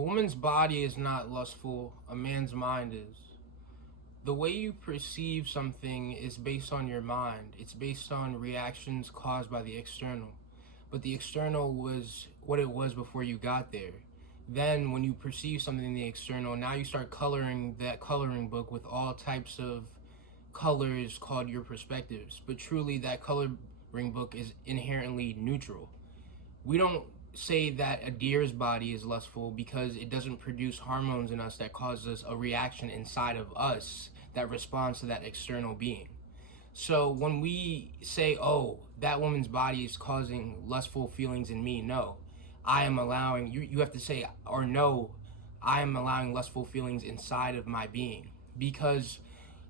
A woman's body is not lustful, a man's mind is. The way you perceive something is based on your mind. It's based on reactions caused by the external. But the external was what it was before you got there. Then when you perceive something in the external, now you start coloring that coloring book with all types of colors called your perspectives. But truly that coloring book is inherently neutral. We don't say that a deer's body is lustful because it doesn't produce hormones in us that causes a reaction inside of us that responds to that external being. So when we say, oh, that woman's body is causing lustful feelings in me, no, I am allowing, you have to say, or no, I am allowing lustful feelings inside of my being, because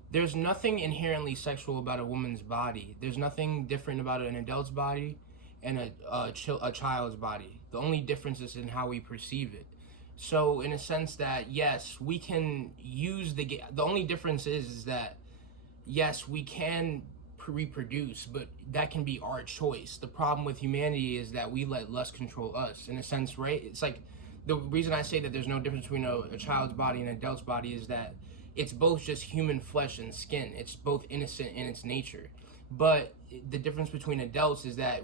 there's nothing inherently sexual about a woman's body. There's nothing different about an adult's body and a child's body. The only difference is in how we perceive it. So in a sense that, yes, we can use the only difference is that, yes, we can reproduce, but that can be our choice. The problem with humanity is that we let lust control us, in a sense, right? It's like, the reason I say that there's no difference between a child's body and an adult's body is that it's both just human flesh and skin. It's both innocent in its nature. But the difference between adults is that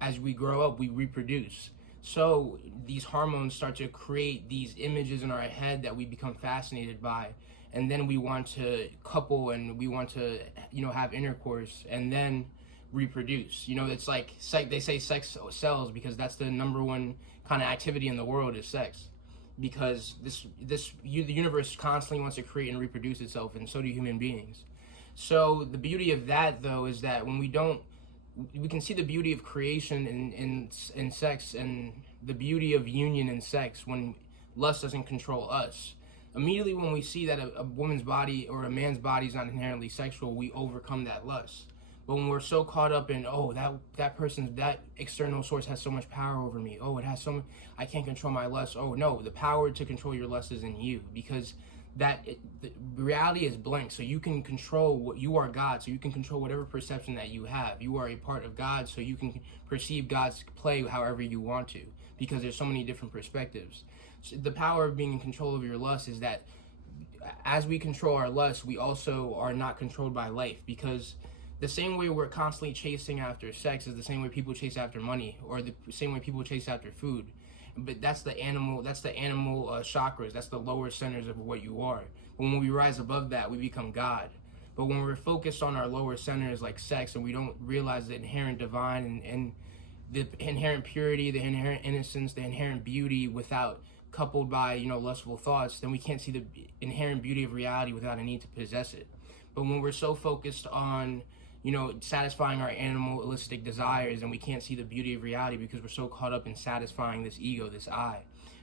as we grow up, we reproduce. So these hormones start to create these images in our head that we become fascinated by. And then we want to couple and we want to, have intercourse and then reproduce. It's like they say sex sells because that's the number one kind of activity in the world is sex. Because the universe constantly wants to create and reproduce itself, and so do human beings. So the beauty of that, though, is that when we can see the beauty of creation in sex and the beauty of union in sex when lust doesn't control us. Immediately when we see that a woman's body or a man's body is not inherently sexual, we overcome that lust. But when we're so caught up in, oh, that external source has so much power over me. Oh, it has I can't control my lust. Oh, no, the power to control your lust is in you, because the reality is blank. So you can control what you are God. So you can control whatever perception that you have. You are a part of God. So you can perceive God's play however you want to, because there's so many different perspectives. So the power of being in control of your lust is that as we control our lust, we also are not controlled by life, because the same way we're constantly chasing after sex is the same way people chase after money, or the same way people chase after food. But that's the animal chakras. That's the lower centers of what you are. But when we rise above that, we become God. But when we're focused on our lower centers like sex, and we don't realize the inherent divine and the inherent purity, the inherent innocence, the inherent beauty without coupled by, lustful thoughts, then we can't see the inherent beauty of reality without a need to possess it. But when we're so focused on satisfying our animalistic desires, and we can't see the beauty of reality because we're so caught up in satisfying this ego, this I.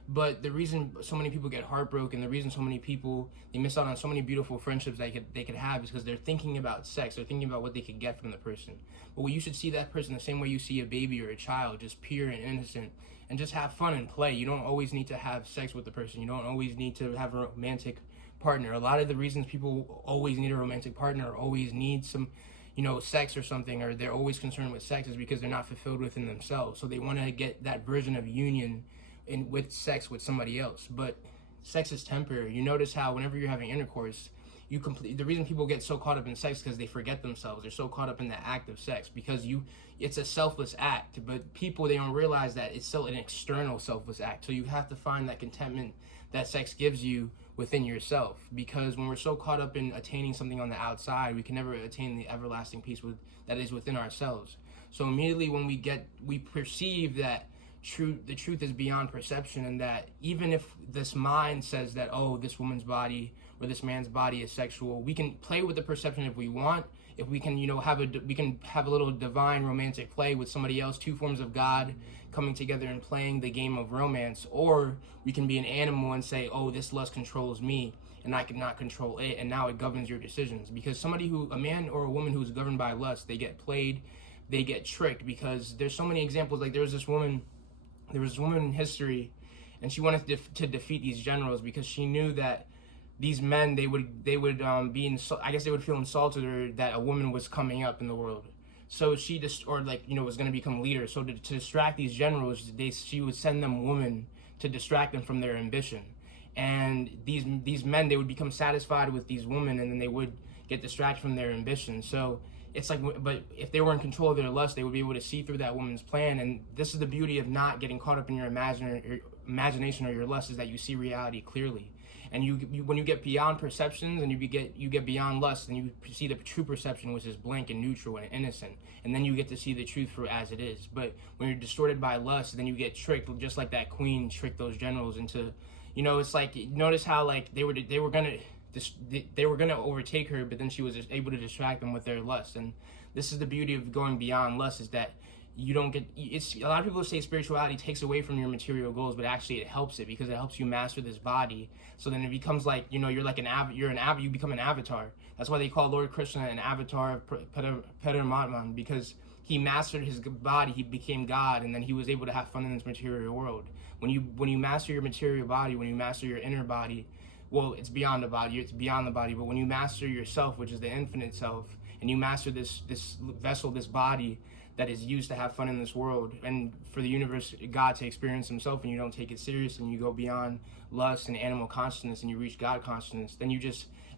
But the reason so many people get heartbroken, the reason so many people, they miss out on so many beautiful friendships they could have is because they're thinking about sex, they're thinking about what they could get from the person. But you should see that person the same way you see a baby or a child, just pure and innocent, and just have fun and play. You don't always need to have sex with the person. You don't always need to have a romantic partner. A lot of the reasons people always need a romantic partner, or always need some sex or something, or they're always concerned with sex, is because they're not fulfilled within themselves. So they want to get that version of union with sex with somebody else. But sex is temporary. You notice how whenever you're having intercourse, the reason people get so caught up in sex is because they forget themselves. They're so caught up in the act of sex, because it's a selfless act. But people, they don't realize that it's still an external selfless act. So you have to find that contentment that sex gives you within yourself, because when we're so caught up in attaining something on the outside, we can never attain the everlasting peace that is within ourselves. So immediately when we perceive that the truth is beyond perception, and that even if this mind says that, oh, this woman's body or this man's body is sexual, we can play with the perception if we want. If we can, we can have a little divine romantic play with somebody else, two forms of God coming together and playing the game of romance. Or we can be an animal and say, oh, this lust controls me and I cannot control it, and now it governs your decisions. Because a man or a woman who's governed by lust, they get played, they get tricked, because there's so many examples. Like there was this woman in history, and she wanted to defeat these generals because she knew that these men, they would be I guess they would feel insulted, or that a woman was coming up in the world. So she was going to become leader. So to distract these generals, she would send them women to distract them from their ambition. And these men, they would become satisfied with these women, and then they would get distracted from their ambition. So it's like, but if they were in control of their lust, they would be able to see through that woman's plan. And this is the beauty of not getting caught up in your imagination or your lust, is that you see reality clearly. And you when you get beyond perceptions and you get beyond lust, and you see the true perception, which is blank and neutral and innocent, and then you get to see the truth for as it is. But when you're distorted by lust, then you get tricked, just like that queen tricked those generals into, it's like, notice how like they were gonna overtake her, but then she was just able to distract them with their lust. And this is the beauty of going beyond lust, is that you don't get, it's, a lot of people say spirituality takes away from your material goals, but actually it helps it, because it helps you master this body. So then it becomes like, you're like you become an avatar. That's why they call Lord Krishna an avatar of Paramatman, because he mastered his body, he became God, and then he was able to have fun in this material world. When you master your material body, when you master your inner body, well, it's beyond the body, but when you master yourself, which is the infinite self, and you master this vessel, this body that is used to have fun in this world, and for the universe, God to experience himself, and you don't take it serious, and you go beyond lust and animal consciousness, and you reach God consciousness, then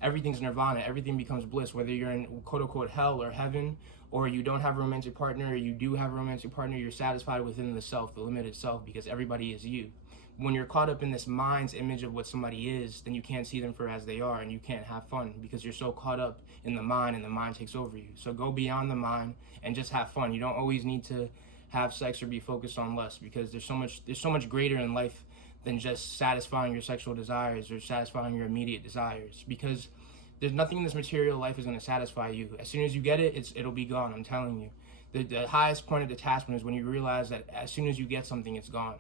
everything's nirvana, everything becomes bliss, whether you're in quote-unquote hell or heaven, or you don't have a romantic partner, or you do have a romantic partner, you're satisfied within the self, the limited self, because everybody is you. When you're caught up in this mind's image of what somebody is, then you can't see them for as they are, and you can't have fun, because you're so caught up in the mind, and the mind takes over you. So go beyond the mind and just have fun. You don't always need to have sex or be focused on lust, because there's so much greater in life than just satisfying your sexual desires or satisfying your immediate desires, because there's nothing in this material life is going to satisfy you. As soon as you get it, it'll be gone. I'm telling you. The highest point of detachment is when you realize that as soon as you get something, it's gone.